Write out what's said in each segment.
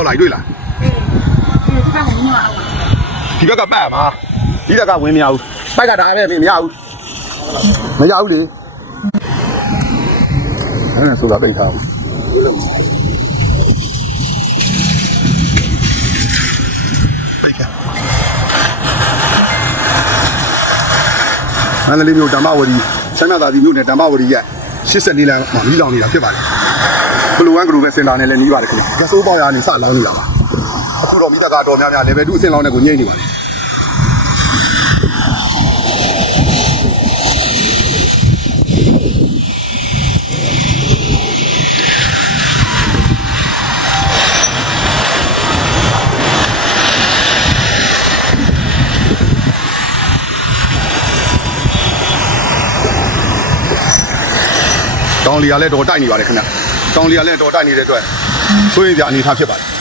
ရောက်လာတွေ့လားဒီကကဝင်နေအောင်ဒီဘက်ကပတ်မှာဒီဘက်ကဝင်မရဘူးပိုက်ကဒါပဲမရဘူးမရဘူးလေအဲ့ဒါဆိုတာပြင်ထားဘူးမန္တလေးမြို့ဓမ္မဝတီဆမ်းမြသာတီမြို့နယ်ဓမ္မဝတီရဲ့84လမ်းမှာမိလောင်နေတာဖြစ်ပါတယ် ဘလူးဝမ်ဂရုပဲစင်တာနဲ့လည်းနီးပါတယ်ခင်ဗျ။ကဆိုးပေါက်ရနေစလောင်းနေတာပါ။အခုတော့မိသက်ကတော့များများ level 2အဆင့်လောင်းတဲ့ကိုညှိနေပါတယ်။တောင်လီကလည်းတော်တိုက်နေပါတယ်ခင်ဗျ။ တောင်လီကလည်းတော်တိုက်နေတဲ့အတွက်ဆိုရင်ပြအနေထားဖြစ်ပါတယ်။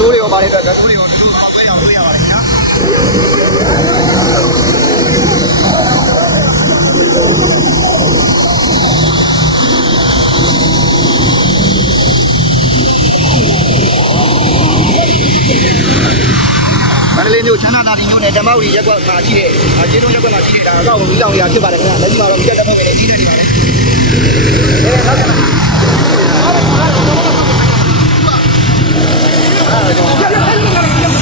တ်တိုးတွေရောပါတယ်ဓာတ်တိုးတွေရောဒီလိုအောက်ပဲအောင်တွေ့ရပါတယ်ခင်ဗျာမန္တလေးမြို့ချမ်းသာတာဒီမြို့နယ်ဓမ္မဝတီရက်ကွက်မှာရှိတဲ့အခြေလုံးရက်ကွက်မှာရှိတဲ့ဒါအကောက်ဝင်ပြီးလောင်ရဖြစ်ပါတယ်ခင်ဗျာလက်ရှိမှာတော့ပြတ်တက်ဖို့ပဲကြီးနေနေပါတယ်လက် يا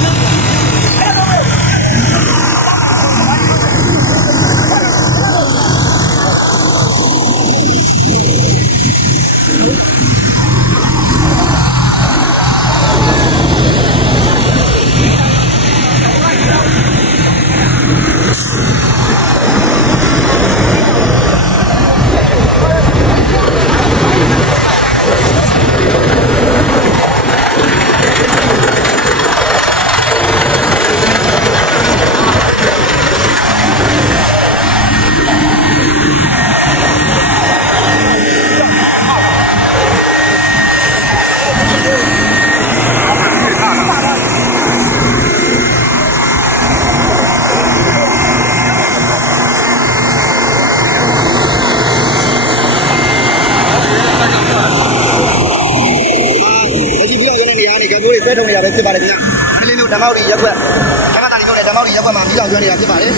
ဓမ္မဝတီရက်ကွက်ချမ်းသာတာဒီမြို့နယ်ဓမ္မဝတီရက်ကွက်မှာပြီးလောင်ကျွမ်းနေတာဖြစ်ပါတယ်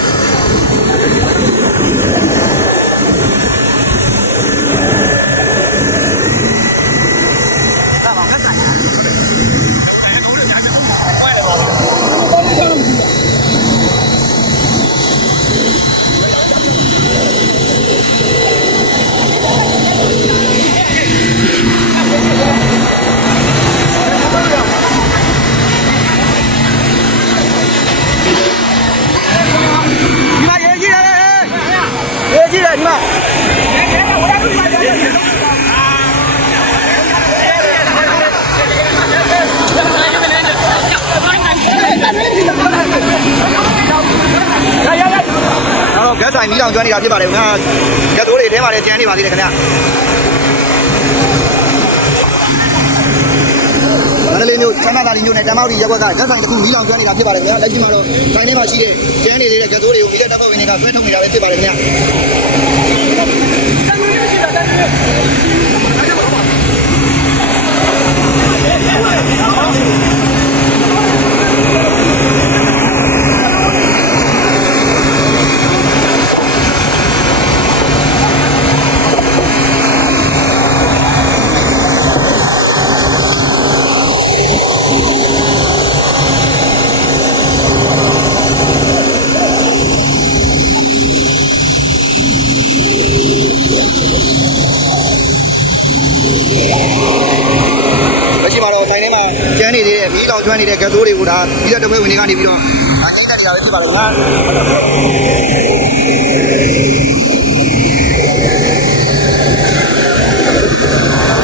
တော့ဂက်ဆိုင်မီးလောင်ကျွမ်းနေတာဖြစ်ပါတယ်ခင်ဗျာဂက်တိုးတွေထဲမှာလည်းကျန်နေပါသေးတယ်ခင်ဗျာမန္တလေးမြို့ချမ်းသာတာဒီမြို့နယ်တမောက်ဒီရက်ကွက်ကဂက်ဆိုင်တစ်ခုမီးလောင်ကျွမ်းနေတာဖြစ်ပါတယ်ခင်ဗျာလက်ရှိမှာတော့ဆိုင်ထဲမှာရှိတဲ့ကျန်နေသေးတဲ့ဂက်တိုးတွေကိုမီးလက်တပ်ဖွဲ့ဝင်တွေကဆွဲထုတ်နေတာပဲဖြစ်ပါတယ်ခင်ဗျာ နေတဲ့ကက်သိုးတွေကိုဒါပြီးတဲ့တပွဲဝင်တွေကနေပြီးတော့အချိတ်တက်နေတာပဲဖြစ်ပါလိမ့်မယ်။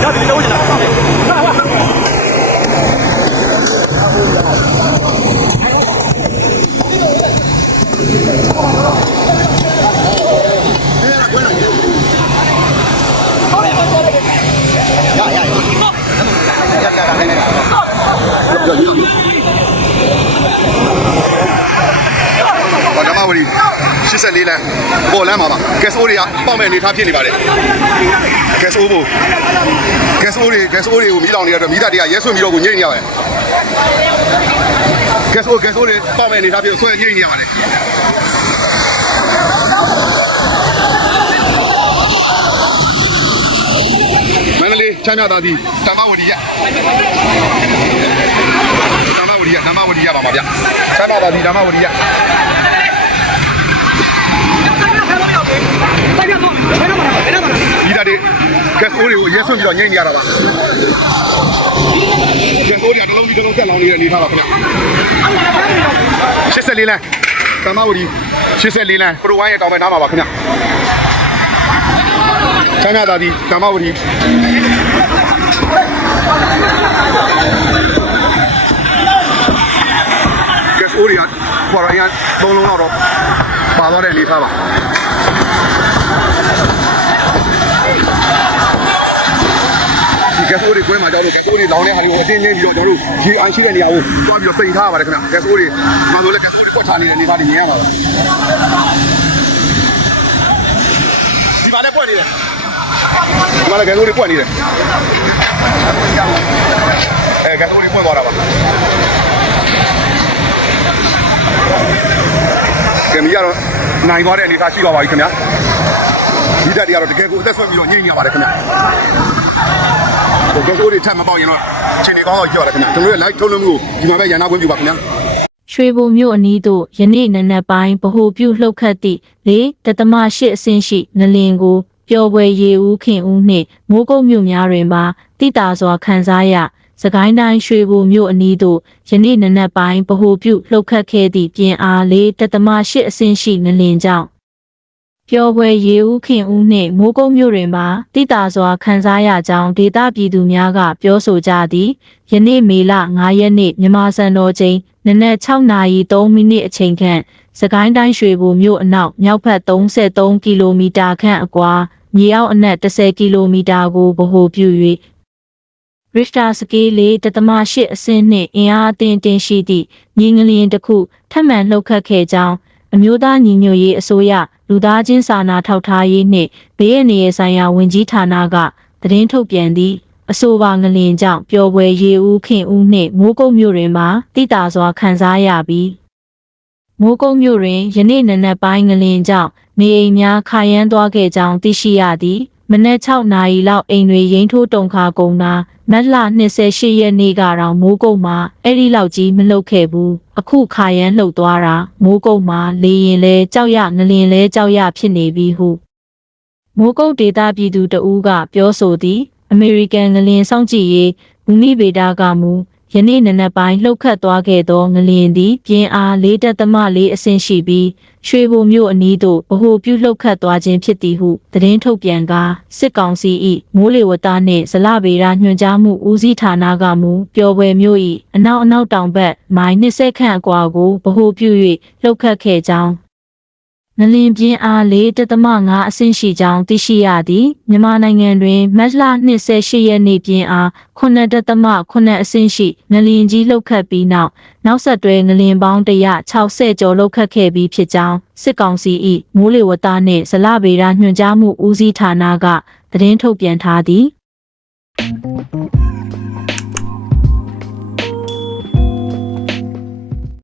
ရ 84လမ်းပေါ်လမ်းမှာပါကက်ဆိုးတွေကပေါက်မဲ့အနေထားဖြစ်နေပါတယ်ကက်ဆိုးဘိုကက်ဆိုးတွေကက်ဆိုးတွေကိုမီးလောင်နေရတော့မီးသားတွေကရဲဆွင့်ပြီးတော့ကိုညိတ်နေရပါတယ်ကက်ဆိုးကက်ဆိုးတွေပေါက်မဲ့အနေထားဖြစ်ဆွဲညိတ်နေရပါတယ်မန္တလေးချမ်းမြသာသည်ဓမ္မဝရီရဓမ္မဝရီရဓမ္မဝရီရပါမှာဗျချမ်းမြသာသည်ဓမ္မဝရီရ ဒီတာတွေကက်ဆိုးတွေကိုရဲဆွန့်ပြီးတော့ညှိနေရတာပါကက်ဆိုးတွေကတစ်လုံးပြီးတစ်လုံးဆက်လောင်းနေတဲ့အနေထားပါခင်ဗျ84လမ်းသမဝတီ84လမ်းပရိုဝိုင်းရဲ့တောင်ဘက်နားမှာပါခင်ဗျချမ်းသာသာဒီသမဝတီကက်ဆိုးတွေကခွာရရန်သုံးလုံးတော့ပါသွားတဲ့အနေထားပါ ဒီကက်ဆိုးတွေကွဲမှာကြောက်လို့ကက်ဆိုးတွေလောင်းတဲ့ဟာတွေကိုအတင်းတင်းပြီးတော့ကျွန်တော်တို့ရေအောင်ရှိတဲ့နေရာကိုတွားပြီးတော့စိန်ထားရပါတယ်ခင်ဗျကက်ဆိုးတွေငါတို့လည်းကက်ဆိုးတွေကွက်ချနေတဲ့အနေထားတွေမြင်ရပါလားဒီမှာလည်းကွက်နေတယ်ဒီမှာလည်းကက်ဆိုးတွေကွက်နေတယ်အဲကက်ဆိုးတွေကွက်သွားတာပါကဲမီကတော့နိုင်သွားတဲ့အနေအထားရှိပါပါပြီခင်ဗျာဒီတက်တွေကတော့တကယ်ကိုအသက်ဆွဲပြီးတော့ညှိနေရပါတယ်ခင်ဗျာ ကဲဆိုးတွေထပ်မပေါက်ရင်တော့အချိန်တွေကောင်းတော့ကြောက်တယ်ခင်ဗျာကျွန်တော်တို့ live ထုတ်လွှင့်မှုကိုဒီမှာပဲရန်နာခွင့်ပြုပါခင်ဗျာရွှေဘုံမြို့အနီးသို့ယနေ့နံနက်ပိုင်းဗဟိုပြုလှုပ်ခတ်သည့်လေတသမ၈အဆင့်ရှိငလင်ကိုပျော်ပွဲရေဦးခင်ဦးနှင့်မိုးကုတ်မြို့များတွင်မှတိတာစွာခံစားရစကိုင်းတိုင်းရွှေဘုံမြို့အနီးသို့ယနေ့နံနက်ပိုင်းဗဟိုပြုလှုပ်ခတ်ခဲ့သည့်ပြင်အားလေတသမ၈အဆင့်ရှိငလင်ကြောင့် ပျော်ပွဲရေဦးခင်ဦးနှင့်မိုးကုတ်မြို့တွင်မှတိတာစွာခံစားရကြောင်းဒေသပြည်သူများကပြောဆိုကြသည်ယနေ့မေလ9ရက်နေ့မြန်မာစံတော်ချိန်နနက်6နာရီ3မိနစ်အချိန်ခန့်စကိုင်းတိုင်းရွှေဘိုမြို့အနောက်မြောက်ဘက်33ကီလိုမီတာခန့်အကွာမြေအောက်အနက်10ကီလိုမီတာကိုဗဟိုပြု၍ Richter scale လေးတသမ8အဆင့်နှင့်အင်အားအသင့်တင်ရှိသည့်ညီငလျင်တစ်ခုထပ်မံလှုပ်ခတ်ခဲ့ကြောင်းအမျိုးသားညီညွတ်ရေးအစိုးရ လူသားချင်းစာနာထောက်ထားရေးနှင့်ဘေးအန္တရာယ်ဆိုင်ရာဝန်ကြီးဌာနကသတင်းထုတ်ပြန်သည့်အဆိုပါငလင်ကြောင့်ပျော်ပွဲရေဦးခင်ဦးနှင့်မိုးကုတ်မြို့တွင်မှတိတာစွာခံစားရပြီးမိုးကုတ်မြို့တွင်ယနေ့နံနက်ပိုင်းငလင်ကြောင့်နေအိမ်များခါရမ်းသွားခဲ့ကြောင်းသိရှိရသည် မနက်6နာရီလောက်အိမ်တွေရိမ့်ထိုးတုန်ခါကုန်တာမတ်လ28ရက်နေ့ကတော့မိုးကုတ်မှာအဲ့ဒီလောက်ကြီးမလှုပ်ခဲ့ဘူးအခုခါရမ်းလှုပ်သွားတာမိုးကုတ်မှာလေရင်လဲကြောက်ရငလင်လဲကြောက်ရဖြစ်နေပြီဟုမိုးကုတ်ဒေတာပြည်သူတဦးကပြောဆိုသည်အမေရိကန်ငလင်စောင့်ကြည့်ရေးဘူမိဗေဒကမူ ယနေ့နံနက်ပိုင်းလှုပ်ခတ်သွားခဲ့သောငလင်သည်ပြင်းအား၄တက်သမ၄အဆင့်ရှိပြီးရွှေဘုံမြို့အနီးသို့ဗဟိုပြုလှုပ်ခတ်သွားခြင်းဖြစ်သည်ဟုသတင်းထုတ်ပြန်ကာစစ်ကောင်စီ၏မိုးလေဝသနှင့်ဇလဗေဒညွှန်ကြားမှုဦးစီးဌာနကမူပျော်ပွဲမြို့၏အနောက်အနောက်တောင်ဘက်မိုင်20ခန့်အကွာကိုဗဟိုပြု၍လှုပ်ခတ်ခဲ့ကြောင်း နလင်ပြင်းအား4.5အဆင့်ရှိကြောင်းသိရှိရသည်မြန်မာနိုင်ငံတွင်မတ်လ28ရက်နေ့ပြင်းအား9.8အဆင့်ရှိနလင်ကြီးလှုပ်ခတ်ပြီးနောက်နောက်ဆက်တွဲနလင်ပေါင်း160ကျော်လှုပ်ခတ်ခဲ့ပြီးဖြစ်ကြောင်းစစ်ကောင်စီ၏မိုးလေဝသနှင့်ဇလဗေဒညွှန်ကြားမှုဦးစီးဌာနကသတင်းထုတ်ပြန်ထားသည်